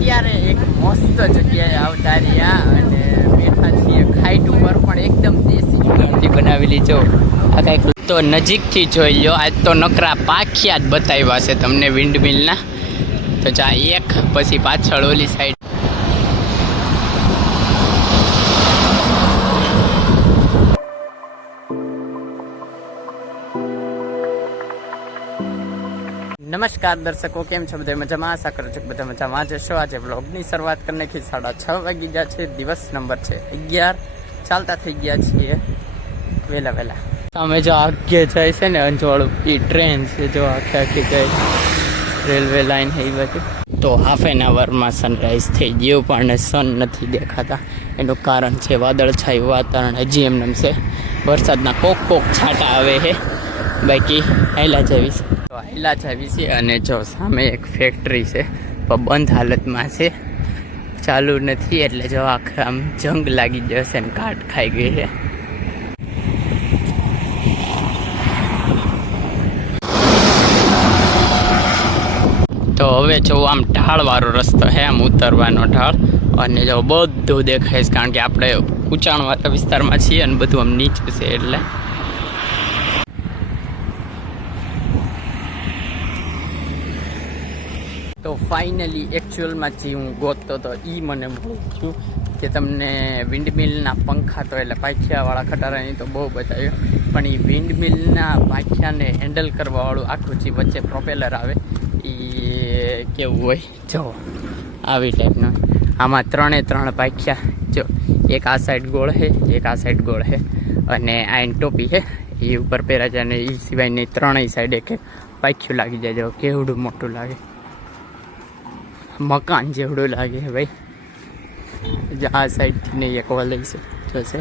અત્યારે એક મસ્ત જગ્યાએ આવતા રહ્યા અને બેઠા છીએ ખાઈટ ઉપર, પણ એકદમ દેશી જુગાડથી બનાવેલી જો. આ કાંઈક તો નજીકથી જોઈ લો આજ તો નકરા પાખિયા જ બતાવ્યા છે તમને વિન્ડમિલના તો જા, એક, પછી પાછળ ઓલી સાઈડ નમસ્કાર દર્શકો, કેમ છો બધા? મજામાં? આશા કરું છું બધા મજામાં જશો આજે વ્લોગની શરૂઆત કરી નાખી સાડા છ વાગી ગયા છે. દિવસ નંબર છે અગિયાર. ચાલતા થઈ ગયા છીએ. વહેલા વહેલા અમે જો આગે જાય છે ને અંજવાળું ટ્રેન છે જો આખે આખી જાય રેલવે લાઈન એ બધી તો હાફ એન આવરમાં સનરાઈઝ થઈ ગયું, પણ સન નથી દેખાતા. એનું કારણ છે વાદળછાયું વાતાવરણ. હજી એમને છે વરસાદના કોક કોક છાંટા આવે છે બાકી હાઈલા જેવી છે તો હાઈલા જેવી છે અને જો સામે એક ફેક્ટરી છે. પણ બંધ હાલતમાં છે. ચાલુ નથી એટલે જો આખા આમ જંગ લાગી જશે ને કાટ ખાઈ ગઈ છે. તો હવે જો આમ ઢાળવાળો રસ્તો છે, આમ ઉતરવાનો ઢાળ અને જો બધું દેખાય છે કારણ કે આપણે ઊંચાણવાળા વિસ્તારમાં છીએ અને બધું આમ નીચું છે એટલે તો ફાઇનલી એકચ્યુઅલમાં જે હું ગોતતો હતો એ મને મળ્યું છું કે તમને વિન્ડમિલના પંખા તો એટલે પાખિયાવાળા ખટારાની તો બહુ બતાવ્યો. પણ એ વિન્ડમિલના પાખિયાને હેન્ડલ કરવાવાળું આખું જે વચ્ચે પ્રોપેલર આવે એ કેવું હોય? જો, આવી ટાઈપનું આમાં ત્રણે ત્રણ પાખ્યા જો, એક આ સાઈડ ગોળ છે એક આ સાઈડ ગોળ છે અને આ એની ટોપી છે એ ઉપર પહેરા છે અને એ સિવાયની ત્રણેય સાઈડ એક પાખ્યું લાગી જાય. જો, કેવડું મોટું લાગે. મકાન જેવડું લાગે છે ભાઈ. જે આ સાઈડથી નહીં એક લઈ છે જોશે.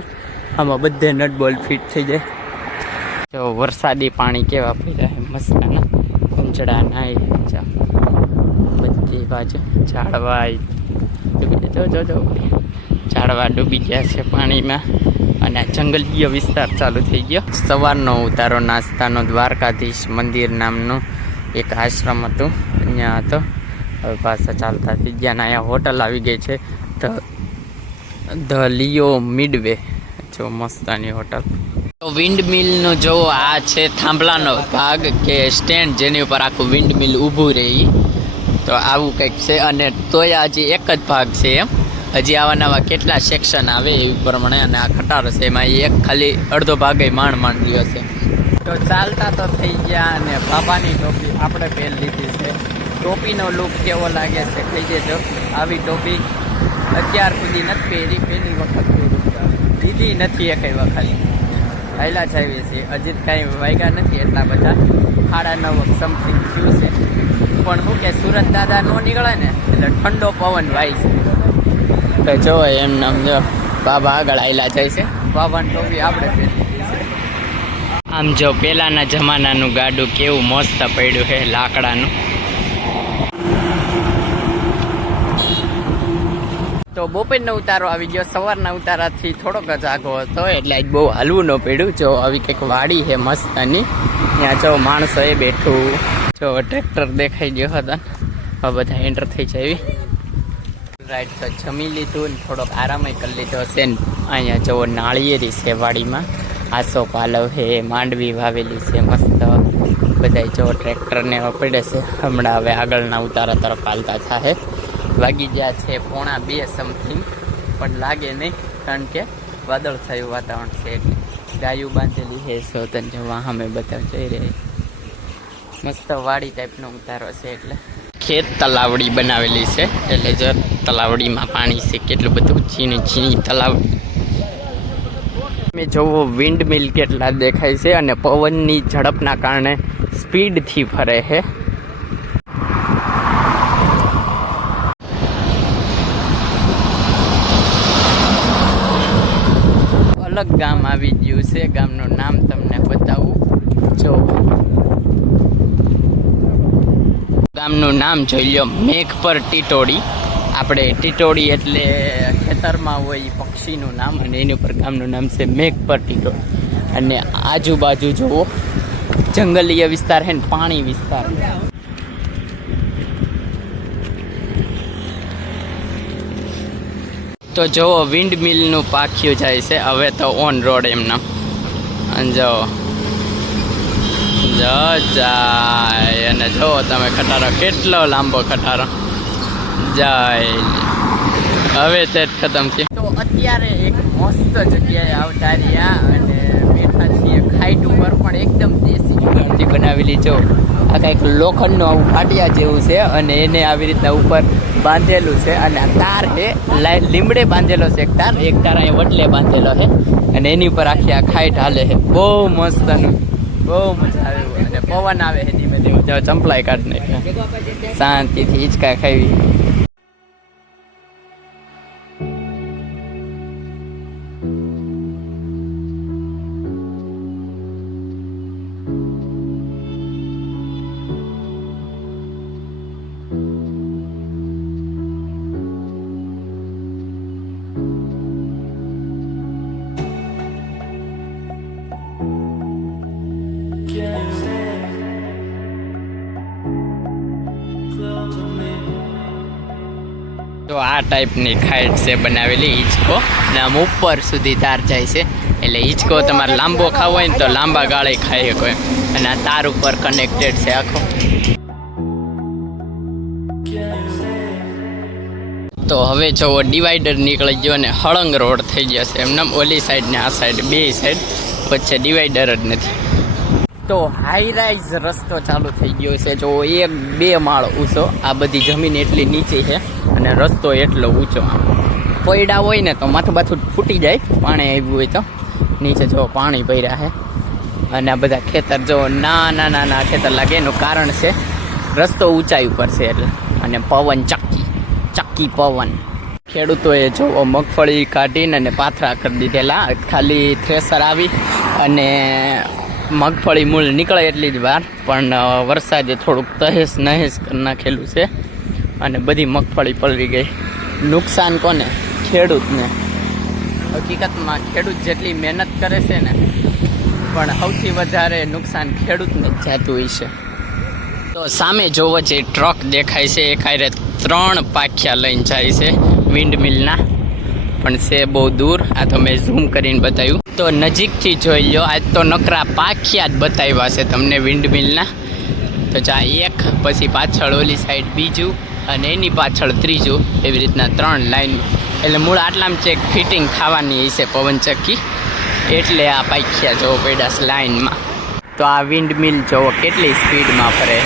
આમાં બધે નટ બોલ ફિટ થઈ જાય. તો વરસાદી પાણી કેવા છે મસ્તના. ઊંચડા નાય જા. બધી બાજુ ઝાડવા ડૂબી જો જો જો. ઝાડવા ડૂબી ગયા છે પાણીમાં. અને જંગલીય વિસ્તાર ચાલુ થઈ ગયો. સવારનો ઉતારો નાસ્તાનો દ્વારકાધીશ મંદિર નામનું એક આશ્રમ હતું. અહીંયા હતો. હવે પાછા ચાલતા ગયા અહીંયા હોટલ આવી ગઈ છે. The Leo Midway. જો મસ્તાની હોટલ. વિન્ડ મિલનો જો આ છે થાંભલાનો ભાગ કે સ્ટેન્ડ જેની ઉપર આખું વિન્ડ મિલ ઊભું રહે તો આવું કંઈક છે અને તોય હજી એક જ ભાગ છે એમ. હજી આવા નવા કેટલા સેક્શન આવે એ પ્રમાણે અને આ ખટારો છે એમાં એક ખાલી અડધો ભાગે માંડ માંડ રહ્યો છે. તો ચાલતા તો થઈ ગયા અને બાબાની ટોપી આપણે પહેલ લીધી છે. ટોપીનો લુક કેવો લાગે છે? કહી દેજો. આવી ટોપી અત્યાર સુધી નથી પહેરી પહેલી વખત લીધી નથી એ એવા ખાલી. હાઈલા જાવીએ છીએ. હજી કાંઈ વાગ્યા નથી એટલા બધા. સાડા નવ સમથિંગ થયું છે. પણ શું કે સુરત દાદા નો નીકળે ને એટલે ઠંડો પવન વાય છે. તો જો એમ નામ જો બાબા આગળ આયલા જાય છે. બાબાની ટોપી આપણે પહેરી આમ જો પેલાના જમાનાનું ગાડું કેવું મસ્ત પડ્યું છે લાકડાનું. તો બપોરનો ઉતારો આવી ગયો, સવારના ઉતારાથી થોડોક જ આગો હતો, એટલે આજ બહુ હલવું ન પડ્યું. જો, આવી કંઈક વાડી છે મસ્તની. ત્યાં જો માણસો એ બેઠું. જો, ટ્રેક્ટર દેખાઈ ગયો હતા. હવે બધા એન્ટર થઈ જાય રાઈટ તો જમી લીધું ને થોડોક આરામે કરી લીધો હશે ને. અહીંયા જો નાળિયેરી છે વાડીમાં. આસો પાલવ છે, માંડવી વાવેલી છે, મસ્ત. બધા જો ટ્રેક્ટરને વપડે પડે છે. હમણાં હવે આગળના ઉતારા તરફ હાલતા થાય વાગી ગયા છે પોણા બે સમથિંગ, પણ લાગે નહીં, કારણ કે વાદળ થયું વાતાવરણ છે એટલે. ગાયું બાંધેલી છે, સોતન જવા અમે બધા જઈ રહી મસ્ત વાડી ટાઈપનો ઉતારો છે એટલે. ખેત તલાવડી બનાવેલી છે, એટલે જો તલાવડીમાં પાણી છે, કેટલું બધું ચીની ચીની તલાવડી. તમે જોવો વિન્ડ મિલ કેટલા દેખાય છે અને પવનની ઝડપના કારણે સ્પીડથી ફરે છે. અલગ ગામ આવી ગયું છે. ગામનું નામ તમને બતાવું. જો. ગામનું નામ જોઈ લો મેઘ પર ટીટોડી આપણે ટીટોડી એટલે ખેતરમાં હોય પક્ષીનું નામ અને એની ઉપર ગામનું નામ છે મેઘ પર ટીટોડી અને આજુબાજુ જુઓ. જંગલીય વિસ્તાર છે ને પાણી વિસ્તાર. તો જુઓ વિન્ડ મિલનું પાખ્યું જાય છે. હવે તો ઓન રોડ એમના. અને જો જો જાય. અને જુઓ તમે ખટારો, કેટલો લાંબો ખટારો. જાય. હવે તે જ ખતમ છે તો અત્યારે એક મસ્ત જગ્યાએ આવતા રહ્યા ખાઈટ ઉપર પણ એકદમ દેશી જુગાડથી બનાવેલી જો આ કંઈક લોખંડનું આવું ફાટિયા જેવું છે અને એને આવી રીતના ઉપર બાંધેલું છે અને આ તાર છે લીમડે બાંધેલો છે એક તાર. એક તાર અહીંયા વટલે બાંધેલો છે અને એની ઉપર આખી આ ખાઈટ હાલે છે. બહુ મસ્તનું બહુ મજા આવે. અને પવન આવે છે ધીમે ધીમે. ચંપલાય કાઢ નાખ્યા. શાંતિથી હિંચકા ખાવી તો આ ટાઈપની ખાઈટ છે બનાવેલી હિંચકો ને આમ ઉપર સુધી તાર જાય છે. એટલે હિંચકો તમારે લાંબો ખાવો હોય ને તો લાંબા ગાળે ખાઈ શકો અને આ તાર ઉપર કનેક્ટેડ છે આખો. તો હવે જો ડિવાઈડર નીકળી ગયો અને હળંગ રોડ થઈ ગયો છે. એમને ઓલી સાઈડ ને આ સાઈડ બે સાઈડ વચ્ચે ડિવાઈડર જ નથી. તો હાઈ રાઈઝ રસ્તો ચાલુ થઈ ગયો છે. જો એક બે માળ ઊંચો. આ બધી જમીન એટલી નીચે છે. અને રસ્તો એટલો ઊંચો આમ. પૈડા હોય ને તો માથું બાથું ફૂટી જાય, પાણી આવ્યું હોય તો. નીચે જો પાણી ભર્યા છે અને આ બધા ખેતર જો નાના નાના ખેતર લાગે. એનું કારણ છે રસ્તો ઊંચાઈ ઉપર છે એટલે. અને પવન ચક્કી ચક્કી પવન. ખેડૂતોએ જો મગફળી કાઢીને અને પાથરા કરી દીધેલા. ખાલી થ્રેસર આવી અને મગફળી મૂળ નીકળે એટલી જ વાર. પણ વરસાદે થોડુંક તહેસ નહેસ કરી નાખેલું છે. અને બધી મગફળી પલળી ગઈ. નુકસાન કોને? ખેડૂતને. હકીકતમાં ખેડૂત જેટલી મહેનત કરે છે ને, પણ સૌથી વધારે નુકસાન ખેડૂતને જ જતું હોય છે. તો સામે જોવો જે ટ્રક દેખાય છે એ ખાઈ ત્રણ પાખ્યા લઈને જાય છે વિન્ડ મિલના પણ છે બહુ દૂર, આ તો મેં ઝૂમ કરીને બતાવ્યું. તો નજીકથી જોઈ લો આજ તો નકરા પાખ્યા જ બતાવ્યા છે તમને વિન્ડમિલના તો જા એક, પછી પાછળ ઓલી સાઈડ બીજું. અને એની પાછળ ત્રીજું એવી રીતના ત્રણ લાઈન એટલે મૂળ આટલામાં ચેક ફિટિંગ ખાવાની હશે પવનચક્કી એટલે આ પાખ્યા જોવો પડ્યા લાઇનમાં તો આ વિન્ડ મિલ જોવો કેટલી સ્પીડમાં ફરે